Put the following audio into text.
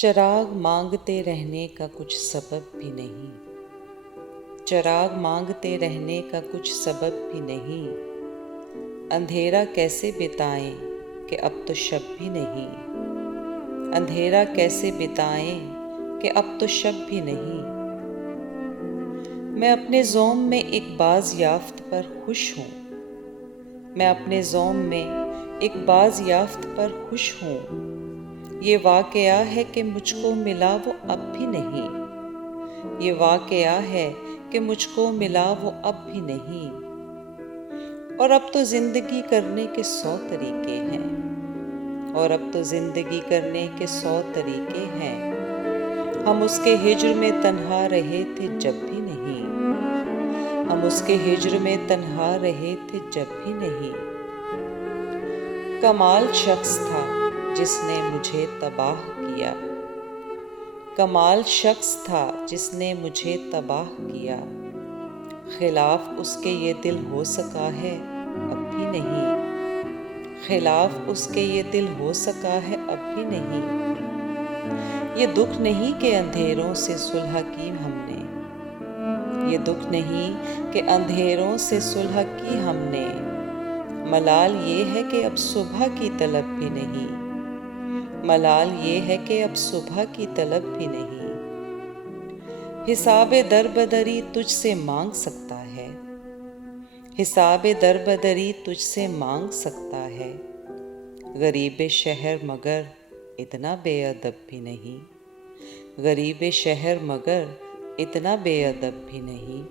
چراغ مانگتے رہنے کا کچھ سبب بھی نہیں، چراغ مانگتے رہنے کا کچھ سبب بھی نہیں، اندھیرا کیسے بتائیں کہ اب تو شب بھی نہیں، اندھیرا کیسے بتائیں کہ اب تو شب بھی نہیں۔ میں اپنے زوم میں ایک باز یافت پر خوش ہوں، میں اپنے زوم میں ایک باز یافت پر خوش ہوں، یہ واقعہ ہے کہ مجھ کو ملا وہ اب بھی نہیں، یہ واقعہ ہے کہ مجھ کو ملا وہ اب بھی نہیں۔ اور اب تو زندگی کرنے کے 100 طریقے ہیں، اور اب تو زندگی کرنے کے 100 طریقے ہیں، ہم اس کے ہجر میں تنہا رہے تھے جب بھی نہیں، ہم اس کے ہجر میں تنہا رہے تھے جب بھی نہیں۔ کمال شخص تھا جس نے مجھے تباہ کیا، کمال شخص تھا جس نے مجھے تباہ کیا، خلاف اس کے یہ دل ہو سکا ہے اب بھی نہیں، خلاف اس کے یہ دل ہو سکا ہے اب بھی نہیں۔ یہ دکھ نہیں کہ اندھیروں سے صلح کی ہم نے، یہ دکھ نہیں کہ اندھیروں سے صلح کی ہم نے، ملال یہ ہے کہ اب صبح کی طلب بھی نہیں، ملال یہ ہے کہ اب صبح کی طلب بھی نہیں۔ حساب در بدری تجھ سے مانگ سکتا ہے، حساب در بدری تجھ سے مانگ سکتا ہے، غریب شہر مگر اتنا بے ادب بھی نہیں، غریب شہر مگر اتنا بے ادب بھی نہیں۔